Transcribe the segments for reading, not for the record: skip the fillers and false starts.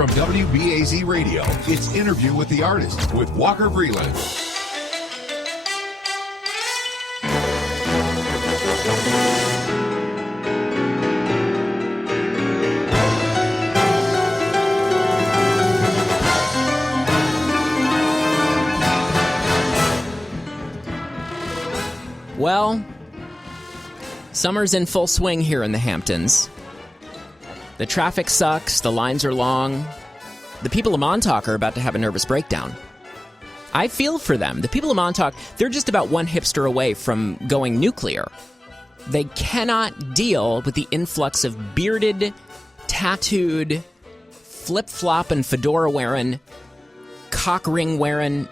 From WBAZ Radio, it's Interview with the Artist with Walker Vreeland. Well, summer's in full swing here in the Hamptons. The traffic sucks, the lines are long. The people of Montauk are about to have a nervous breakdown. I feel for them. The people of Montauk, they're just about one hipster away from going nuclear. They cannot deal with the influx of bearded, tattooed, flip-flop and fedora-wearing, cock ring-wearing,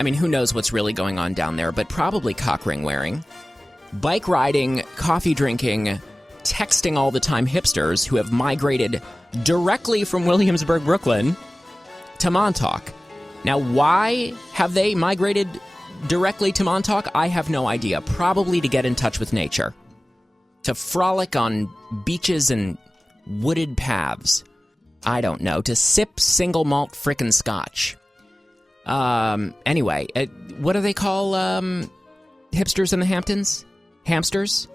I mean, who knows what's really going on down there, but probably cock ring-wearing, bike-riding, coffee-drinking, texting all the time hipsters who have migrated directly from Williamsburg, Brooklyn to Montauk. Now, why have they migrated directly to Montauk? I have no idea. Probably to get in touch with nature. To frolic on beaches and wooded paths. I don't know. To sip single malt frickin' scotch. Anyway, what do they call hipsters in the Hamptons? Hamsters?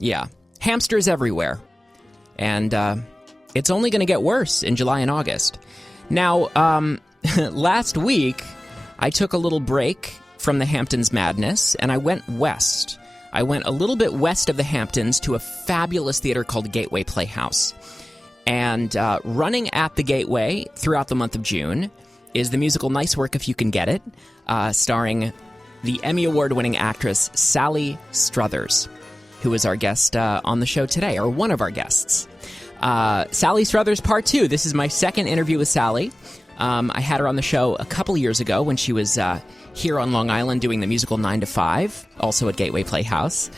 Yeah. Hamsters everywhere. And it's only going to get worse in July and August. Now, last week, I took a little break from the Hamptons madness, and I went west. I went a little bit west of the Hamptons to a fabulous theater called Gateway Playhouse. And running at the Gateway throughout the month of June is the musical Nice Work If You Can Get It, starring the Emmy Award-winning actress Sally Struthers, who is our guest on the show today, or one of our guests. Sally Struthers Part II. This is my second interview with Sally. I had her on the show a couple years ago when she was here on Long Island doing the musical 9 to 5, also at Gateway Playhouse.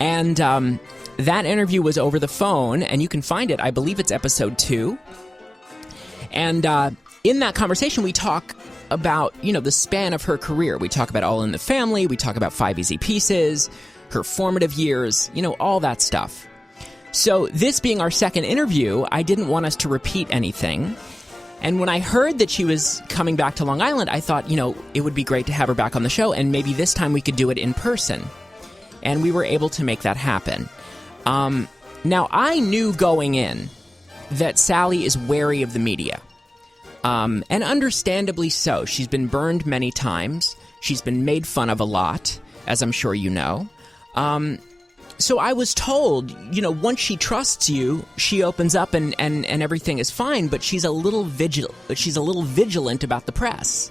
And that interview was over the phone, and you can find it. I believe it's episode 2. And in that conversation, we talk about, the span of her career. We talk about All in the Family. We talk about 5 Easy Pieces, her formative years, all that stuff. So this being our second interview, I didn't want us to repeat anything. And when I heard that she was coming back to Long Island, I thought, it would be great to have her back on the show, and maybe this time we could do it in person. And we were able to make that happen. Now, I knew going in that Sally is wary of the media. And understandably so. She's been burned many times. She's been made fun of a lot, as I'm sure you know. So I was told, once she trusts you, she opens up and everything is fine, but she's a little vigilant about the press.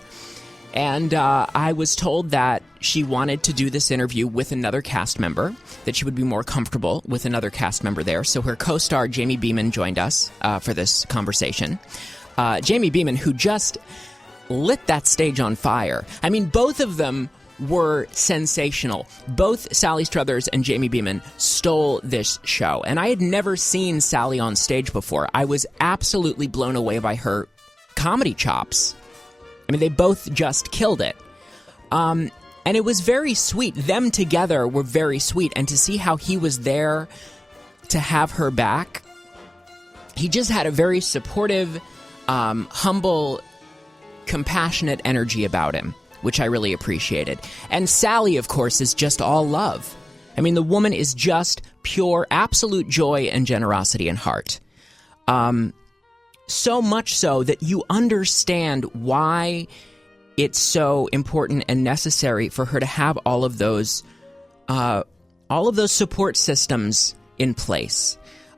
And I was told that she wanted to do this interview with another cast member, that she would be more comfortable with another cast member there. So her co-star, Jamie Beaman, joined us for this conversation. Jamie Beaman, who just lit that stage on fire. I mean, both of them were sensational. Both Sally Struthers and Jamie Beaman stole this show. And I had never seen Sally on stage before. I was absolutely blown away by her comedy chops. I mean, they both just killed it. And it was very sweet. Them together were very sweet. And to see how he was there to have her back, he just had a very supportive, humble, compassionate energy about him, which I really appreciated. And Sally, of course, is just all love. I mean, the woman is just pure, absolute joy and generosity in heart. So much so that you understand why it's so important and necessary for her to have all of those support systems in place,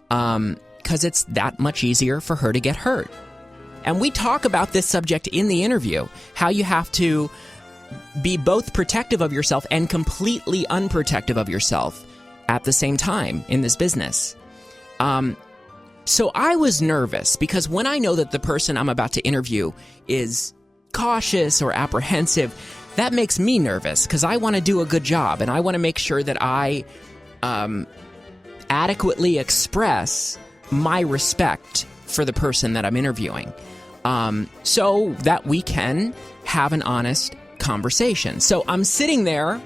because it's that much easier for her to get hurt. And we talk about this subject in the interview, how you have to be both protective of yourself and completely unprotective of yourself at the same time in this business. So I was nervous because when I know that the person I'm about to interview is cautious or apprehensive, that makes me nervous because I want to do a good job and I want to make sure that I adequately express my respect for the person that I'm interviewing, so that we can have an honest conversation. So I'm sitting there,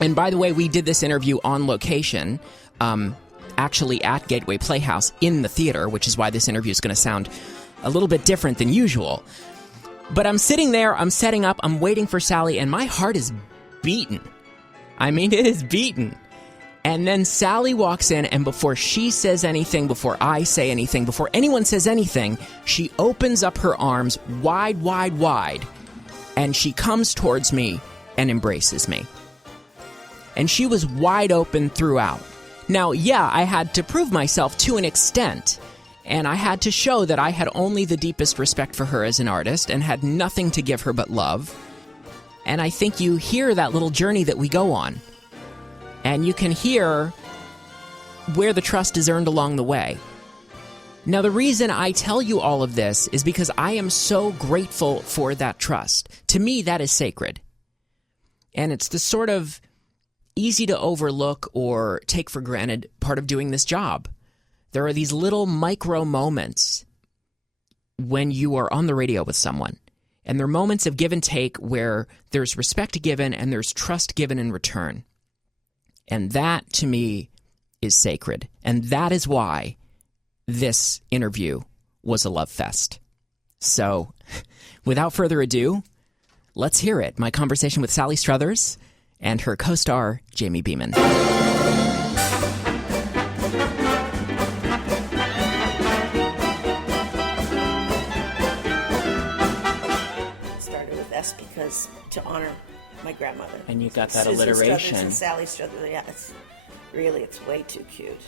and by the way, we did this interview on location, actually at Gateway Playhouse in the theater, which is why this interview is going to sound a little bit different than usual. But I'm sitting there, I'm setting up, I'm waiting for Sally, and my heart is beaten. I mean, it is beaten. And then Sally walks in, and before she says anything, before I say anything, before anyone says anything, she opens up her arms wide, wide, wide, and she comes towards me and embraces me. And she was wide open throughout. Now, yeah, I had to prove myself to an extent, and I had to show that I had only the deepest respect for her as an artist and had nothing to give her but love. And I think you hear that little journey that we go on. And you can hear where the trust is earned along the way. Now, the reason I tell you all of this is because I am so grateful for that trust. To me, that is sacred. And it's the sort of easy to overlook or take for granted part of doing this job. There are these little micro moments when you are on the radio with someone. And they're moments of give and take where there's respect given and there's trust given in return. And that, to me, is sacred. And that is why this interview was a love fest. So, without further ado, let's hear it. My conversation with Sally Struthers and her co-star, Jamie Beaman. Started with S because to honor my grandmother. And you got that Susan alliteration. Struthers and Sally Struthers. Yeah, it's way too cute.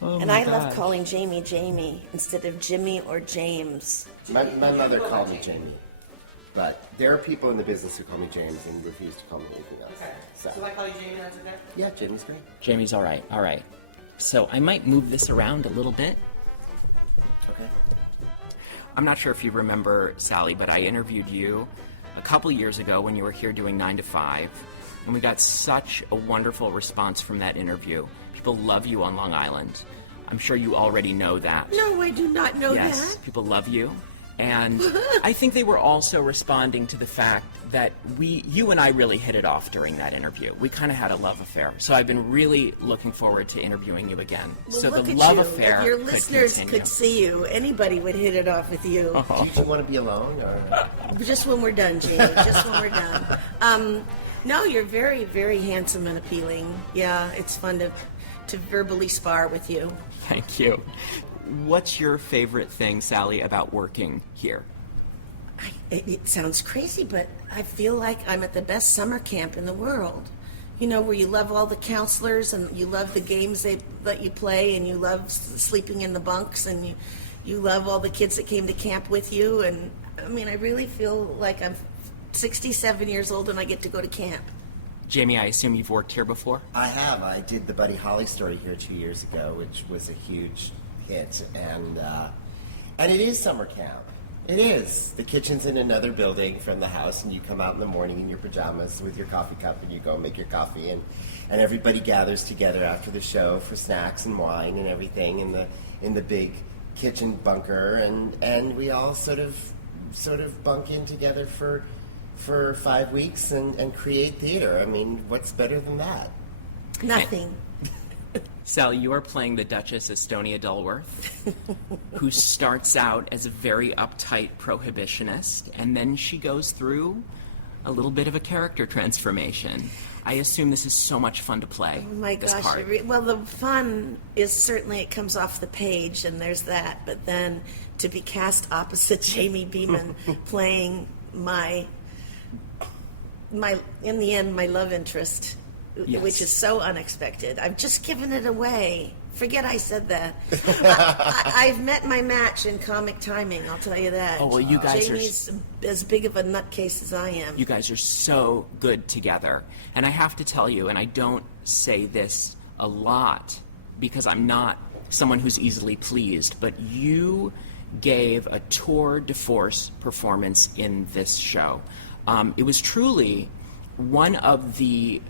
And I love calling Jamie Jamie instead of Jimmy or James. My mother called me Jamie, but there are people in the business who call me James and refuse to call me anything else. Okay. So I call you Jamie, that's okay? Yeah, Jamie's great. Jamie's all right. All right. So I might move this around a little bit. Okay. I'm not sure if you remember, Sally, but I interviewed you a couple years ago when you were here doing 9 to 5, and we got such a wonderful response from that interview. People love you on Long Island. I'm sure you already know that. No, I do not know Yes, that. people love you. And I think they were also responding to the fact that you and I really hit it off during that interview. We kind of had a love affair. So I've been really looking forward to interviewing you again. Well, so look the at love you. affair If your could listeners continue. could see you, anybody would hit it off with you. Do you want to be alone, or? Just when we're done, Jamie. Just when we're done. No, you're very, very handsome and appealing. Yeah, it's fun to verbally spar with you. Thank you. What's your favorite thing, Sally, about working here? It sounds crazy, but I feel like I'm at the best summer camp in the world. You know, where you love all the counselors and you love the games they let you play and you love sleeping in the bunks and you love all the kids that came to camp with you. And I mean, I really feel like I'm 67 years old and I get to go to camp. Jamie, I assume you've worked here before? I have. I did the Buddy Holly story here 2 years ago, which was a huge hit, and it is summer camp. It is. The kitchen's in another building from the house, and you come out in the morning in your pajamas with your coffee cup, and you go make your coffee, and everybody gathers together after the show for snacks and wine and everything in the big kitchen bunker, and we all sort of bunk in together for 5 weeks and create theater. I mean, what's better than that? Nothing. Sally, you are playing the Duchess Estonia Dulworth, who starts out as a very uptight prohibitionist, and then she goes through a little bit of a character transformation. I assume this is so much fun to play. Oh my this gosh. part. Well, the fun is certainly it comes off the page, and there's that. But then to be cast opposite Jamie Beaman playing my in the end, my love interest, Yes. which is so unexpected. I've just given it away. Forget I said that. I've met my match in comic timing, I'll tell you that. Oh, well, you guys Jamie's as big of a nutcase as I am. You guys are so good together. And I have to tell you, and I don't say this a lot because I'm not someone who's easily pleased, but you gave a tour de force performance in this show. It was truly one of the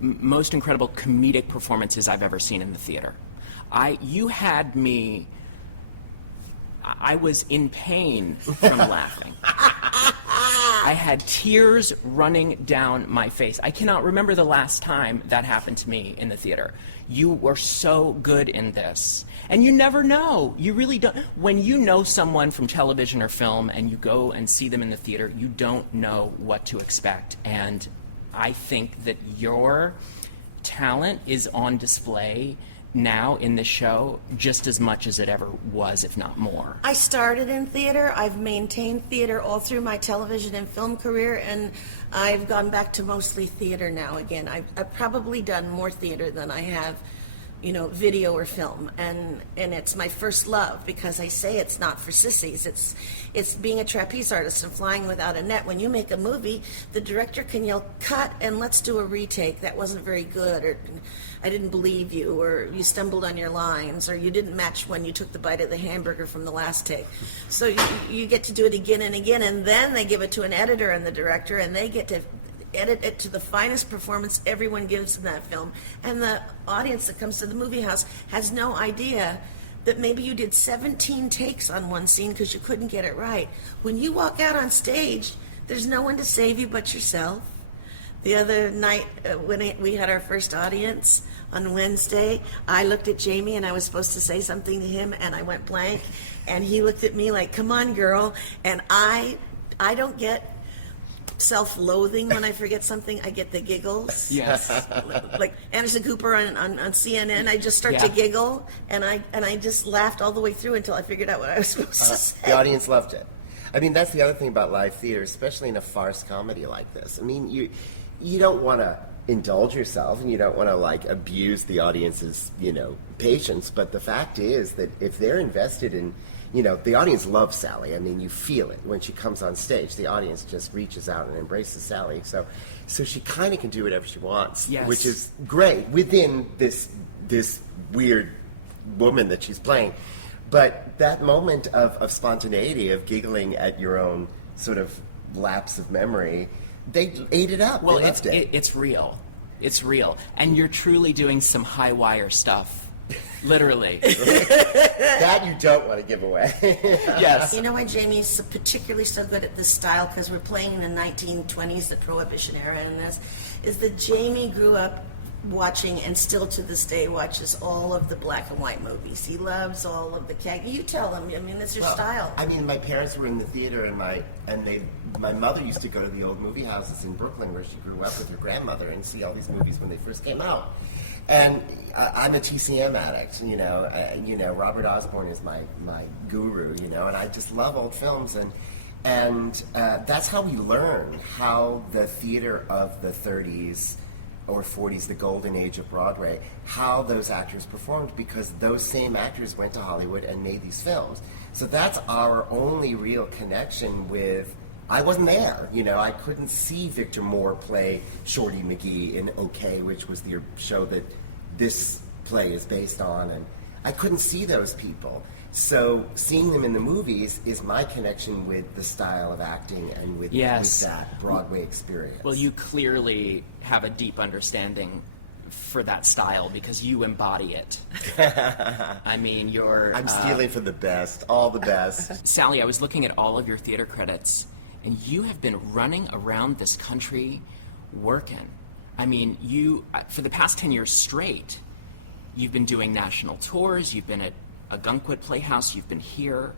most incredible comedic performances I've ever seen in the theater. You had me, I was in pain from laughing. I had tears running down my face. I cannot remember the last time that happened to me in the theater. You were so good in this. And you never know. You really don't. When you know someone from television or film and you go and see them in the theater, you don't know what to expect. And I think that your talent is on display now in this show just as much as it ever was, if not more. I started in theater. I've maintained theater all through my television and film career, and I've gone back to mostly theater now again. I've probably done more theater than I have, video or film, and it's my first love, because I say it's not for sissies. It's being a trapeze artist and flying without a net. When you make a movie, the director can yell, cut, and let's do a retake. That wasn't very good, or I didn't believe you, or you stumbled on your lines, or you didn't match when you took the bite of the hamburger from the last take. So you get to do it again and again, and then they give it to an editor and the director, and they get to edit it to the finest performance everyone gives in that film. And the audience that comes to the movie house has no idea that maybe you did 17 takes on one scene because you couldn't get it right. When you walk out on stage, there's no one to save you but yourself. The other night when we had our first audience on Wednesday, I looked at Jamie and I was supposed to say something to him, and I went blank, and he looked at me like, come on, girl. And I don't get self-loathing when I forget something. I get the giggles. Yes. Like Anderson Cooper on CNN, I just start to giggle, and I just laughed all the way through until I figured out what I was supposed to say. The audience loved it. I mean, that's the other thing about live theater, especially in a farce comedy like this. I mean, you don't want to indulge yourself, and you don't want to abuse the audience's patience, but the fact is that if they're invested in, the audience loves Sally. I mean, you feel it when she comes on stage. The audience just reaches out and embraces Sally. So she kind of can do whatever she wants, yes, which is great within this weird woman that she's playing. But that moment of spontaneity, of giggling at your own sort of lapse of memory, they ate it up. Well, they loved it. It's real. It's real. And you're truly doing some high wire stuff. Literally. That you don't want to give away. Yes. You know why Jamie's particularly so good at this style, because we're playing in the 1920s, the Prohibition era in this, is that Jamie grew up watching, and still to this day watches, all of the black and white movies. He loves all of the You tell him. I mean, it's your style. I mean, my parents were in the theater, and my mother used to go to the old movie houses in Brooklyn, where she grew up with her grandmother, and see all these movies when they first came out. And I'm a TCM addict, Robert Osborne is my guru, and I just love old films, and that's how we learn how the theater of the 30s or 40s, the golden age of Broadway, how those actors performed, because those same actors went to Hollywood and made these films. So that's our only real connection with. I wasn't there, I couldn't see Victor Moore play Shorty McGee in OK, which was the show that this play is based on, and I couldn't see those people. So seeing them in the movies is my connection with the style of acting and with that Broadway experience. Well, you clearly have a deep understanding for that style, because you embody it. I mean, I'm stealing from the best, all the best. Sally, I was looking at all of your theater credits, and you have been running around this country working. I mean, for the past 10 years straight, you've been doing national tours, you've been at a Gateway Playhouse, you've been here.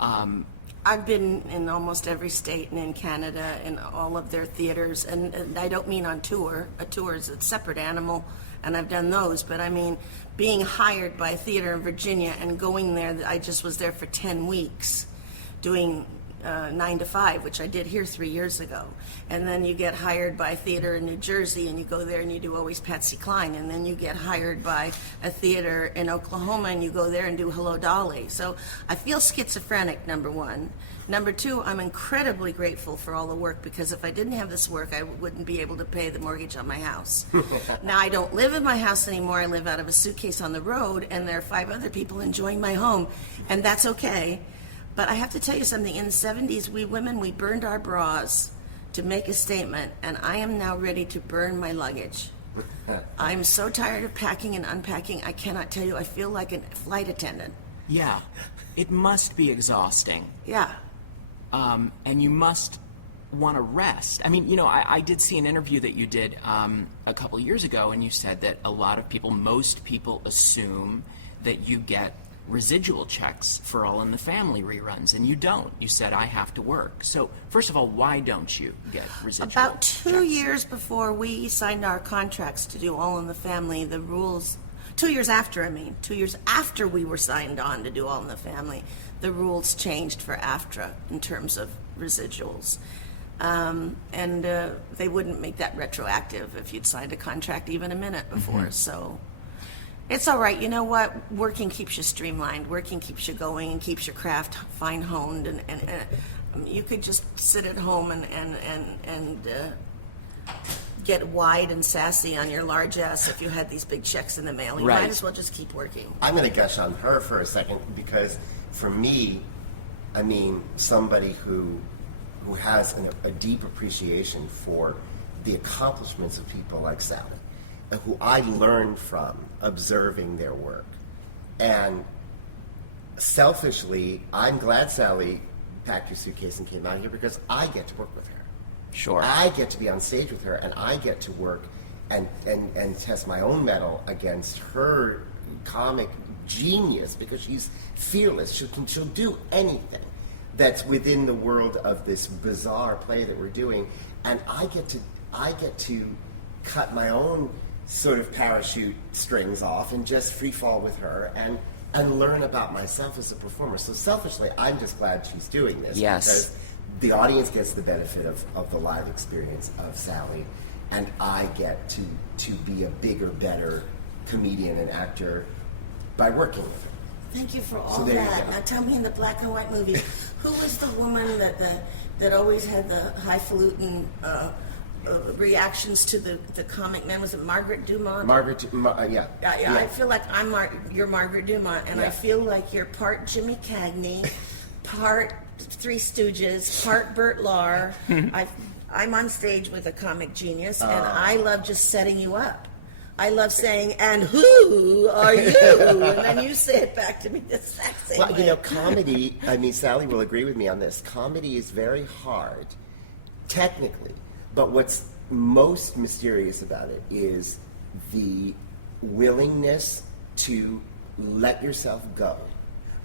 I've been in almost every state and in Canada, in all of their theaters, and I don't mean on tour. A tour is a separate animal, and I've done those, but I mean being hired by a theater in Virginia and going there. I just was there for 10 weeks doing 9 to 5, which I did here 3 years ago. And then you get hired by a theater in New Jersey, and you go there and you do Always Patsy Cline. And then you get hired by a theater in Oklahoma, and you go there and do Hello Dolly. So I feel schizophrenic, number one. Number two, I'm incredibly grateful for all the work, because if I didn't have this work, I wouldn't be able to pay the mortgage on my house. Now, I don't live in my house anymore. I live out of a suitcase on the road, and there are 5 other people enjoying my home, and that's okay. But I have to tell you something. In the 70s, we women, we burned our bras to make a statement, and I am now ready to burn my luggage. I'm so tired of packing and unpacking. I cannot tell you. I feel like a flight attendant. Yeah, it must be exhausting. Yeah. And you must want to rest. I mean, I did see an interview that you did a couple years ago, and you said that most people assume that you get residual checks for All in the Family reruns, and you don't. You said, I have to work. So, first of all, why don't you get residual About 2 checks? years before we signed our contracts to do All in the Family, the rules, 2 years after we were signed on to do All in the Family, the rules changed for AFTRA in terms of residuals. And they wouldn't make that retroactive if you'd signed a contract even a minute before. So it's all right. You know what? Working keeps you streamlined. Working keeps you going and keeps your craft fine-honed. And you could just sit at home and get wide and sassy on your largesse if you had these big checks in the mail. You might as well just keep working. I'm going to gush on her for a second, because for me, I mean, somebody who has a deep appreciation for the accomplishments of people like Sally, and who I learned from observing their work. And selfishly, I'm glad Sally packed your suitcase and came out here, because I get to work with her. Sure. I get to be on stage with her, and I get to work and test my own mettle against her comic genius, because she's fearless. She'll do anything that's within the world of this bizarre play that we're doing, and I get to cut my own sort of parachute strings off and just free fall with her and learn about myself as a performer. So selfishly, I'm just glad she's doing this. Yes. Because the audience gets the benefit of the live experience of Sally, and I get to be a bigger, better comedian and actor by working with her. Thank you for all So there you that. go. Now tell me, in the black and white movie, who was the woman that always had the highfalutin reactions to the comic man? Was it Margaret Dumont? Yeah. I feel like you're Margaret Dumont, and I Yeah. feel like you're part Jimmy Cagney, part Three Stooges, part Bert Lahr. I'm on stage with a comic genius, and I love just setting you up. I love saying, and who are you? And then you say it back to me the exact same way. Well, comedy, I mean, Sally will agree with me on this. Comedy is very hard, technically, but what's most mysterious about it is the willingness to let yourself go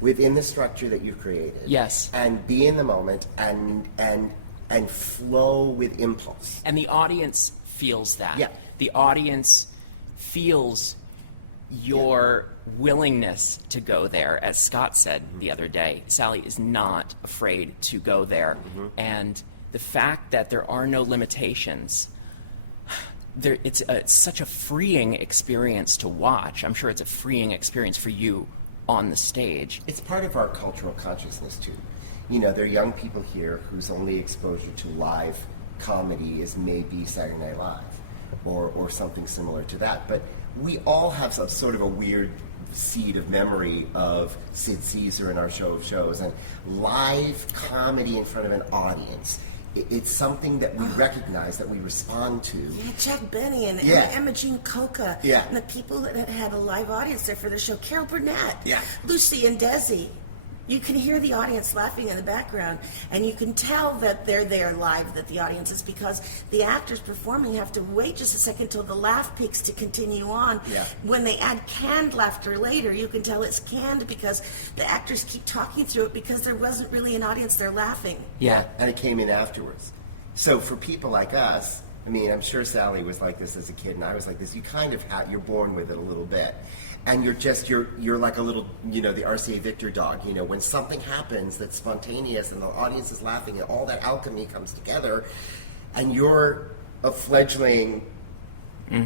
within the structure that you've created. Yes. And be in the moment and flow with impulse. And the audience feels that. Yeah. The audience feels your willingness to go there. As Scott said the other day, Sally is not afraid to go there. And the fact that there are no limitations, it's such a freeing experience to watch. I'm sure it's a freeing experience for you on the stage. It's part of our cultural consciousness, too. There are young people here whose only exposure to live comedy is maybe Saturday Night Live or something similar to that. But we all have some sort of a weird seed of memory of Sid Caesar in our show of shows, and live comedy in front of an audience. It's something that we recognize, that we respond to. Yeah, Jack Benny and Emma Jean Coca. Yeah. And the people that had a live audience there for the show. Carol Burnett. Yeah. Lucy and Desi. You can hear the audience laughing in the background, and you can tell that they're there live, that the audience is, because the actors performing have to wait just a second till the laugh peaks to continue on. Yeah. When they add canned laughter later, you can tell it's canned because the actors keep talking through it, because there wasn't really an audience there laughing. Yeah. And it came in afterwards. So for people like us, I mean, I'm sure Sally was like this as a kid, and I was like this. You kind of you're born with it a little bit. And you're like a little, the RCA Victor dog. When something happens that's spontaneous and the audience is laughing and all that alchemy comes together, and you're a fledgling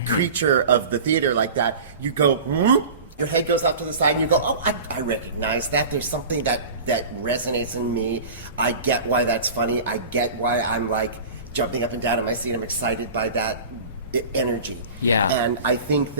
creature of the theater like that, you go, your head goes up to the side and you go, oh, I recognize that. There's something that resonates in me. I get why that's funny. I get why I'm like jumping up and down in my seat. I'm excited by that energy. Yeah. And I think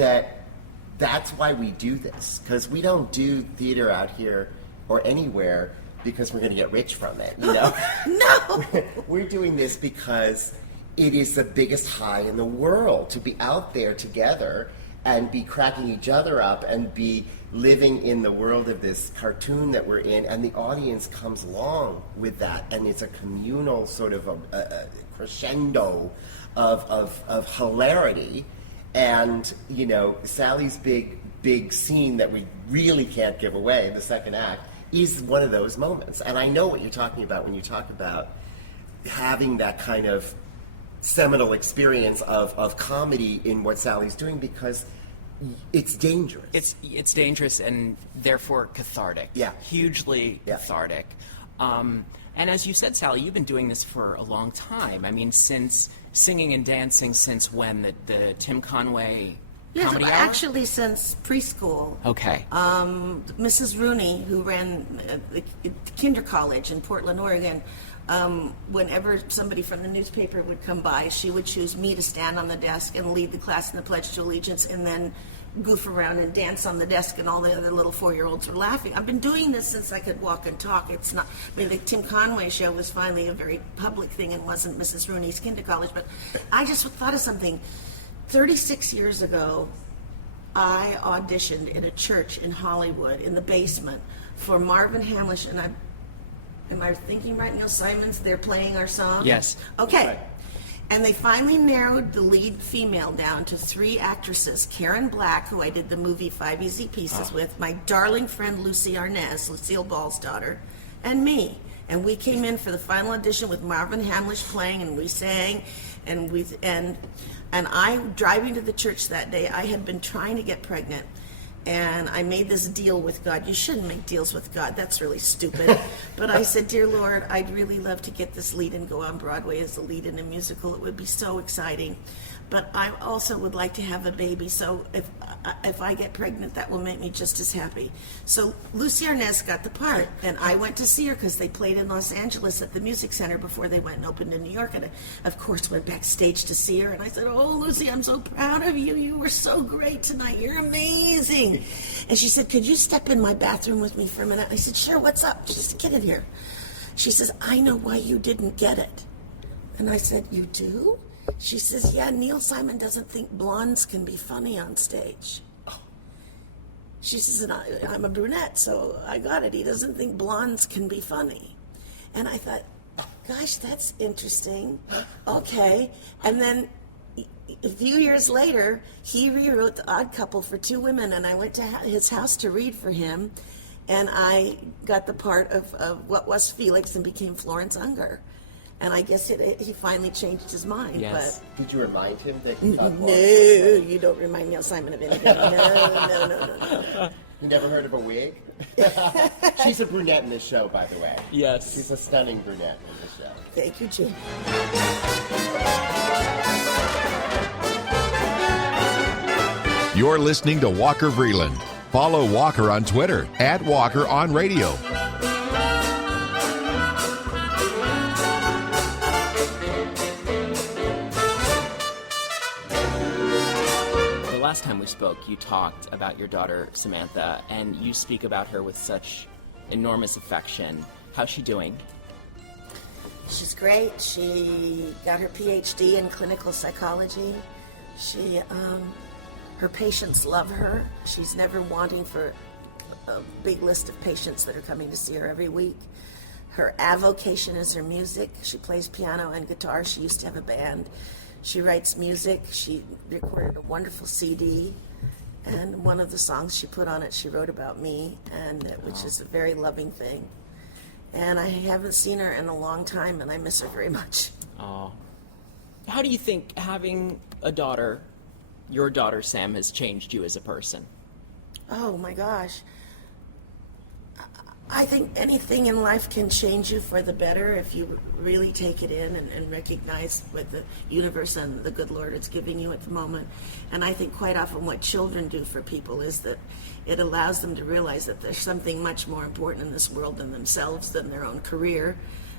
that's why we do this, because we don't do theater out here or anywhere because we're going to get rich from it, No! We're doing this because it is the biggest high in the world to be out there together and be cracking each other up and be living in the world of this cartoon that we're in, and the audience comes along with that, and it's a communal sort of a crescendo of hilarity. And, you know, Sally's big scene that we really can't give away in the second act is one of those moments. And I know what you're talking about when you talk about having that kind of seminal experience of comedy in what Sally's doing, because it's dangerous. It's dangerous and therefore cathartic. Yeah. Hugely cathartic. And as you said, Sally, you've been doing this for a long time. I mean, since singing and dancing since when? The Tim Conway Comedy Hour? Actually since preschool. Okay. Mrs. Rooney, who ran the kinder college in Portland, Oregon, whenever somebody from the newspaper would come by, she would choose me to stand on the desk and lead the class in the Pledge to Allegiance, and then goof around and dance on the desk, and all the other little 4-year-olds were laughing. I've been doing this since I could walk and talk. It's not, I mean, the Tim Conway show was finally a very public thing and wasn't Mrs. Rooney's kinder college, but I just thought of something. 36 years ago, I auditioned in a church in Hollywood in the basement for Marvin Hamlish, and am I thinking right, Neil Simon's, they're playing our song? Yes. Okay. Right. And they finally narrowed the lead female down to 3 actresses: Karen Black, who I did the movie 5 Easy Pieces with, my darling friend Lucy Arnaz, Lucille Ball's daughter, and me. And we came in for the final audition with Marvin Hamlish playing, and we sang, and I, driving to the church that day, I had been trying to get pregnant. And I made this deal with God. You shouldn't make deals with God. That's really stupid. But I said, dear Lord, I'd really love to get this lead and go on Broadway as the lead in a musical. It would be so exciting. But I also would like to have a baby. So if I get pregnant, that will make me just as happy. So Lucy Arnaz got the part. And I went to see her because they played in Los Angeles at the Music Center before they went and opened in New York. And I, of course, went backstage to see her. And I said, oh, Lucy, I'm so proud of you. You were so great tonight. You're amazing. And she said, could you step in my bathroom with me for a minute? I said, sure, what's up? Just get in here. She says, I know why you didn't get it. And I said, you do? She says, yeah, Neil Simon doesn't think blondes can be funny on stage. She says, and I'm a brunette, so I got it. He doesn't think blondes can be funny. And I thought, gosh, that's interesting. Okay. And then a few years later, he rewrote The Odd Couple for 2 women, and I went to his house to read for him, and I got the part of what was Felix and became Florence Unger. And I guess he finally changed his mind. Yes. Did you remind him that you thought But no, you don't remind Neil Simon of anything. No. You never heard of a wig? She's a brunette in this show, by the way. Yes. She's a stunning brunette in this show. Thank you, Jim. You're listening to Walker Vreeland. Follow Walker on Twitter @WalkerOnRadio. Last time we spoke, you talked about your daughter, Samantha, and you speak about her with such enormous affection. How's she doing? She's great. She got her PhD in clinical psychology. Her patients love her. She's never wanting for a big list of patients that are coming to see her every week. Her avocation is her music. She plays piano and guitar. She used to have a band. She writes music. She recorded a wonderful CD, and one of the songs she put on it, she wrote about me, which is a very loving thing. And I haven't seen her in a long time, and I miss her very much. Oh. How do you think having a daughter, your daughter Sam, has changed you as a person? Oh my gosh. I think anything in life can change you for the better if you really take it in and recognize what the universe and the good Lord is giving you at the moment. And I think quite often what children do for people is that it allows them to realize that there's something much more important in this world than themselves, than their own career,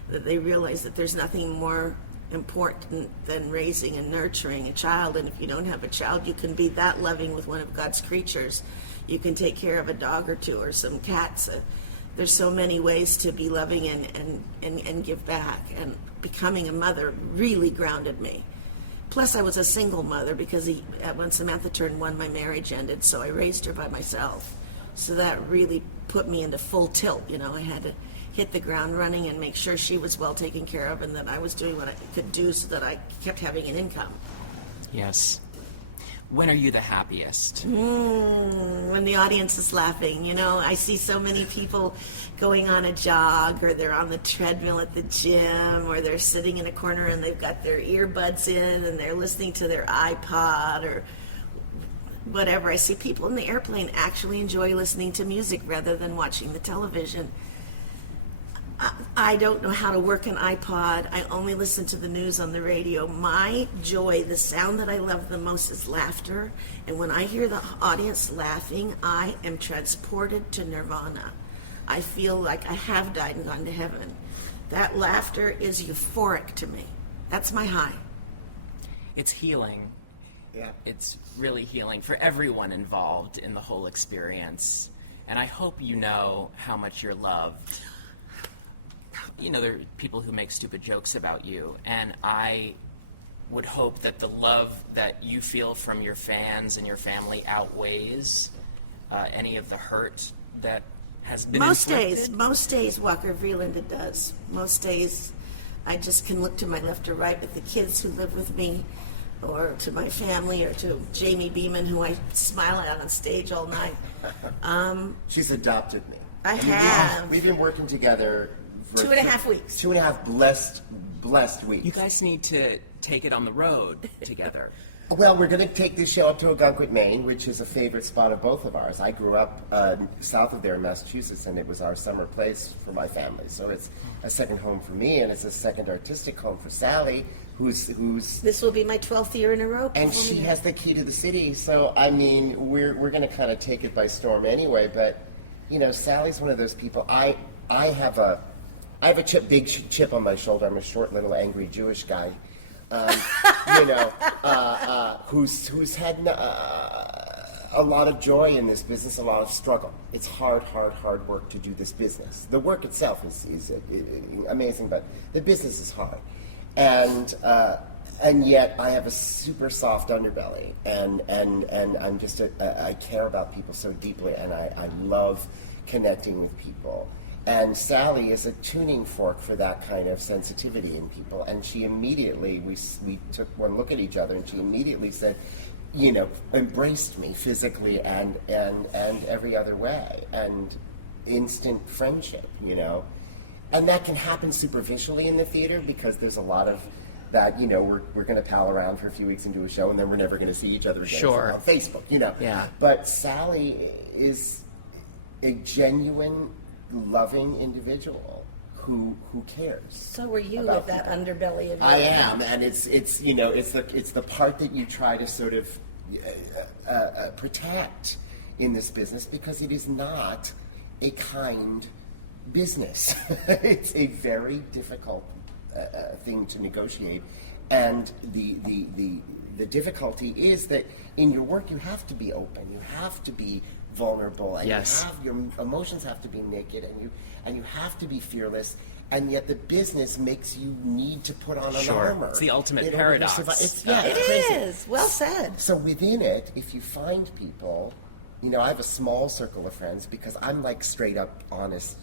that they realize that there's nothing more important than raising and nurturing a child. And if you don't have a child, you can be that loving with one of God's creatures. You can take care of a dog or two or some cats. There's so many ways to be loving and give back. And becoming a mother really grounded me. Plus, I was a single mother because when Samantha turned 1, my marriage ended, so I raised her by myself. So that really put me into full tilt. I had to hit the ground running and make sure she was well taken care of and that I was doing what I could do so that I kept having an income. Yes. When are you the happiest? When the audience is laughing. I see so many people going on a jog, or they're on the treadmill at the gym, or they're sitting in a corner and they've got their earbuds in and they're listening to their iPod or whatever. I see people in the airplane actually enjoy listening to music rather than watching the television. I don't know how to work an iPod. I only listen to the news on the radio. My joy, the sound that I love the most is laughter. And when I hear the audience laughing, I am transported to nirvana. I feel like I have died and gone to heaven. That laughter is euphoric to me. That's my high. It's healing. Yeah. It's really healing for everyone involved in the whole experience. And I hope you know how much you're loved. There are people who make stupid jokes about you, and I would hope that the love that you feel from your fans and your family outweighs any of the hurt that has been inflicted. Most days, Walker Vreeland, it does. Most days, I just can look to my left or right with the kids who live with me, or to my family, or to Jamie Beaman, who I smile at on stage all night. She's adopted me. I have. We've been working together for 2.5 weeks. 2.5 blessed weeks. You guys need to take it on the road together. Well, we're going to take this show up to Algonquin, Maine, which is a favorite spot of both of ours. I grew up south of there in Massachusetts, and it was our summer place for my family. So it's a second home for me, and it's a second artistic home for Sally, who's This will be my 12th year in a row. and she has the key to the city. So I mean, we're going to kind of take it by storm anyway. But Sally's one of those people. I have a big chip on my shoulder. I'm a short, little, angry Jewish guy. Who's had a lot of joy in this business, a lot of struggle. It's hard work to do this business. The work itself is amazing, but the business is hard. And yet I have a super soft underbelly, and I'm just I care about people so deeply, and I love connecting with people. And Sally is a tuning fork for that kind of sensitivity in people. And she immediately, we took one look at each other, and she immediately said, embraced me physically and every other way, and instant friendship, And that can happen superficially in the theater because there's a lot of that, we're going to pal around for a few weeks and do a show, and then we're never going to see each other again. Sure. On Facebook, Yeah. But Sally is a genuine, loving individual who cares. So are you with that underbelly of yours. I am, and it's the part that you try to sort of protect in this business, because it is not a kind business. It's a very difficult thing to negotiate, and the difficulty is that in your work you have to be open, you have to be vulnerable, and Yes. your emotions have to be naked, and you have to be fearless, and yet the business makes you need to put on an Sure. armor. It's the ultimate in order to paradox. survive. It's It crazy. is. Well said. So within it, if you find people, I have a small circle of friends because I'm like straight up honest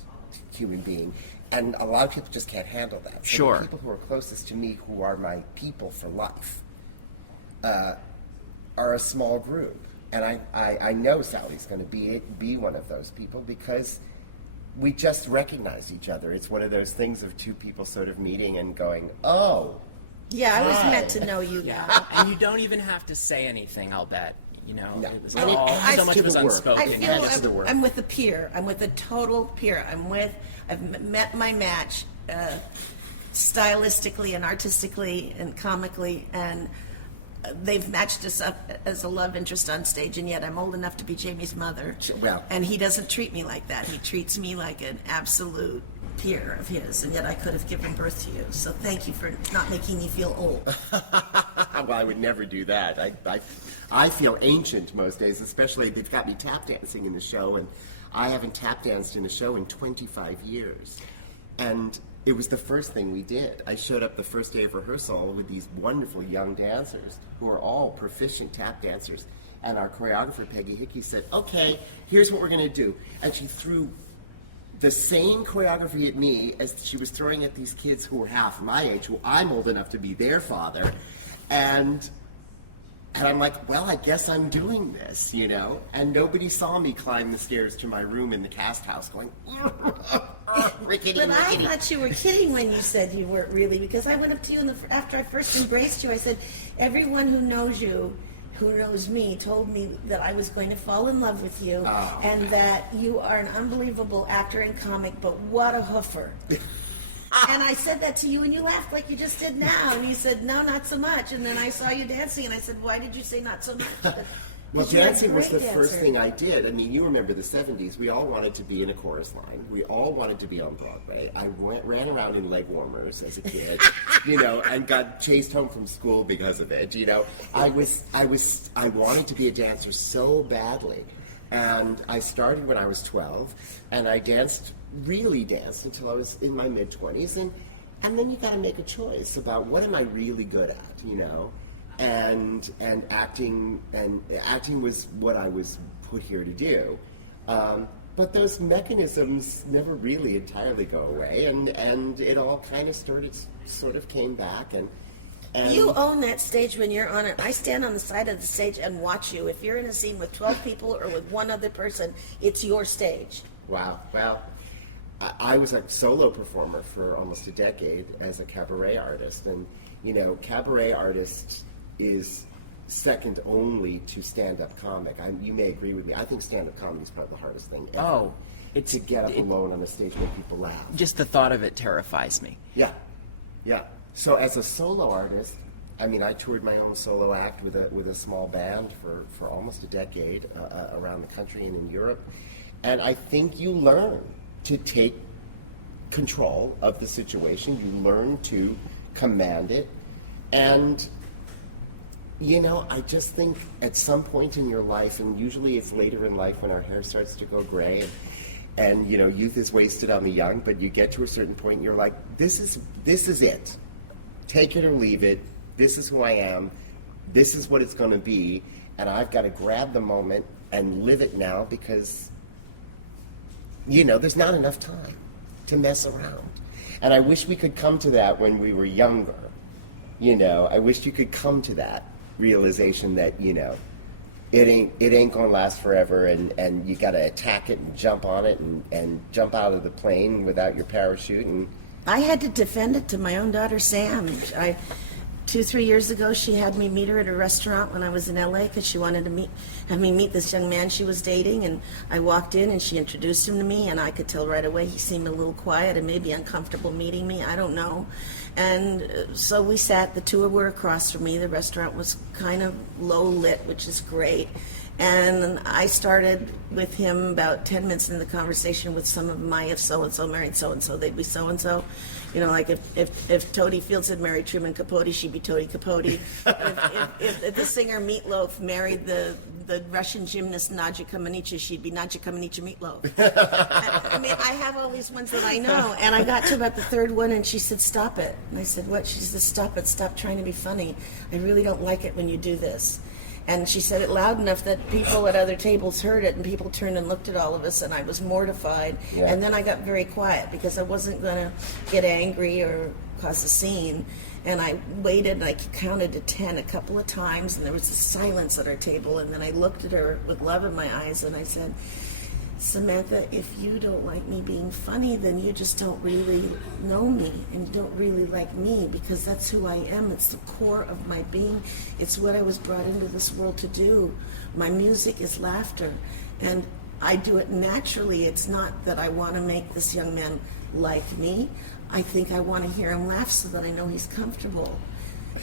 human being, and a lot of people just can't handle that. So Sure. the people who are closest to me, who are my people for life, are a small group. And I know Sally's going to be one of those people, because we just recognize each other. It's one of those things of two people sort of meeting and going, oh. Yeah, I was Hi. meant to know you Yeah. now. And you don't even have to say anything, I'll bet. No. It was And it all, adds so much to was the work. unspoken. I It feel adds to the work. I'm with a peer. I'm with a total peer. I've met my match stylistically and artistically and comically, and they've matched us up as a love interest on stage, and yet I'm old enough to be Jamie's mother. Well. And he doesn't treat me like that. He treats me like an absolute peer of his, and yet I could have given birth to you. So thank you for not making me feel old. Well, I would never do that. I feel ancient most days, especially they've got me tap dancing in the show, and I haven't tap danced in a show in 25 years. And it was the first thing we did. I showed up the first day of rehearsal with these wonderful young dancers who are all proficient tap dancers. And our choreographer, Peggy Hickey, said, okay, here's what we're going to do. And she threw the same choreography at me as she was throwing at these kids who were half my age, who I'm old enough to be their father. And I'm like, well, I guess I'm doing this, you know? And nobody saw me climb the stairs to my room in the cast house going, rickety, But I rickety. thought you were kidding when you said you weren't really, because I went up to you after I first embraced you. I said, everyone who knows you, who knows me, told me that I was going to fall in love with you, and that you are an unbelievable actor and comic, but what a hoofer. And I said that to you, and you laughed like you just did now. And you said, no, not so much. And then I saw you dancing, and I said, why did you say not so much? Well, You're a dancing was the great first dancer. thing I did. I mean, you remember the 70s. We all wanted to be in a chorus line. We all wanted to be on Broadway. I ran around in leg warmers as a kid, you know, and got chased home from school because of it, you know. I wanted to be a dancer so badly. And I started when I was 12, and I really danced until I was in my mid-20s. And then you got to make a choice about what am I really good at, you know. And acting was what I was put here to do, but those mechanisms never really entirely go away, and it all kind of sort of came back, and You own that stage when you're on it. I stand on the side of the stage and watch you. If you're in a scene with 12 people or with one other person, it's your stage. Wow. Well, I was a solo performer for almost a decade as a cabaret artist, and you know, cabaret artist is second only to stand-up comic. You may agree with me. I think stand-up comedy is probably the hardest thing ever. Oh, to get up alone on a stage and make people laugh. Just the thought of it terrifies me. Yeah. So as a solo artist, I mean, I toured my own solo act with a small band for almost a decade around the country and in Europe, and I think you learn to take control of the situation. You learn to command it, and you know, I just think at some point in your life, and usually it's later in life when our hair starts to go gray, and you know, youth is wasted on the young, but you get to a certain point and you're like, this is it. Take it or leave it. This is who I am. This is what it's going to be, and I've got to grab the moment and live it now, because you know, there's not enough time to mess around. And I wish we could come to that when we were younger. You know, I wish you could come to that realization that, you know, it ain't gonna last forever, and you gotta attack it and jump on it and jump out of the plane without your parachute. And I had to defend it to my own daughter, Sam. 2-3 years ago, she had me meet her at a restaurant when I was in LA because she wanted to have me meet this young man she was dating, and I walked in and she introduced him to me, and I could tell right away he seemed a little quiet and maybe uncomfortable meeting me, I don't know. And so we sat, the two were across from me. The restaurant was kind of low lit, which is great. And I started with him about 10 minutes in the conversation with some of my, if so-and-so married so-and-so, they'd be so-and-so. You know, like if Toady Fields had married Truman Capote, she'd be Toady Capote. if the singer Meatloaf married the Russian gymnast Nadja Kamenicha, she'd be Nadja Kamenicha Meatloaf. I mean, I have all these ones that I know. And I got to about the third one, and she said, stop it. And I said, what? She said, stop it. Stop trying to be funny. I really don't like it when you do this. And she said it loud enough that people at other tables heard it, and people turned and looked at all of us, and I was mortified. Yeah. And then I got very quiet because I wasn't going to get angry or cause a scene. And I waited, and I counted to 10 a couple of times, and there was a silence at our table. And then I looked at her with love in my eyes, and I said, Samantha, if you don't like me being funny, then you just don't really know me, and you don't really like me, because that's who I am. It's the core of my being. It's what I was brought into this world to do. My music is laughter, and I do it naturally. It's not that I want to make this young man like me. I think I want to hear him laugh so that I know he's comfortable.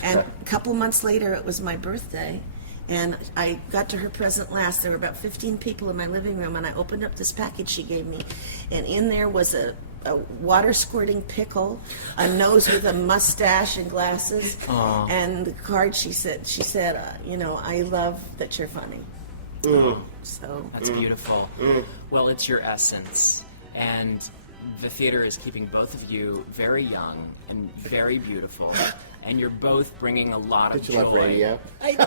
And a couple months later, it was my birthday, and I got to her present last. There were about 15 people in my living room, and I opened up this package she gave me, and in there was a water squirting pickle, a nose with a mustache and glasses, and the card she said, you know, I love that you're funny. So That's beautiful. Well, it's your essence. And the theater is keeping both of you very young and very beautiful, and you're both bringing a lot of Did you joy. love radio? I do.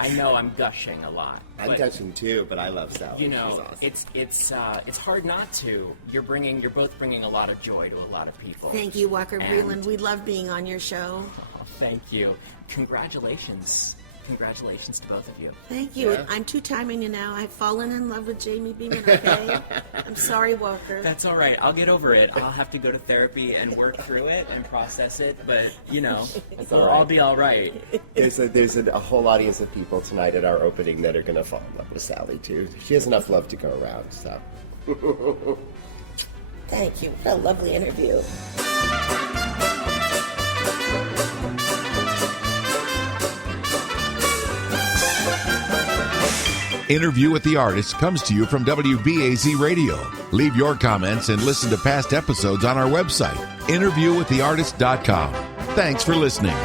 I know I'm gushing a lot. I'm but, gushing too, but I love Sally. You know, She's awesome. it's hard not to. You're both bringing a lot of joy to a lot of people. Thank you, Walker And- Breland. We love being on your show. Oh, thank you. Congratulations to both of you. Thank you. Yeah. I'm two-timing you now. I've fallen in love with Jamie Beaman, okay? I'm sorry, Walker. That's all right. I'll get over it. I'll have to go to therapy and work through it and process it, but you know, we'll all be all right. There's a whole audience of people tonight at our opening that are going to fall in love with Sally too. She has enough love to go around. So. Thank you. What a lovely interview. Interview with the Artist comes to you from WBAZ Radio. Leave your comments and listen to past episodes on our website, interviewwiththeartist.com. Thanks for listening.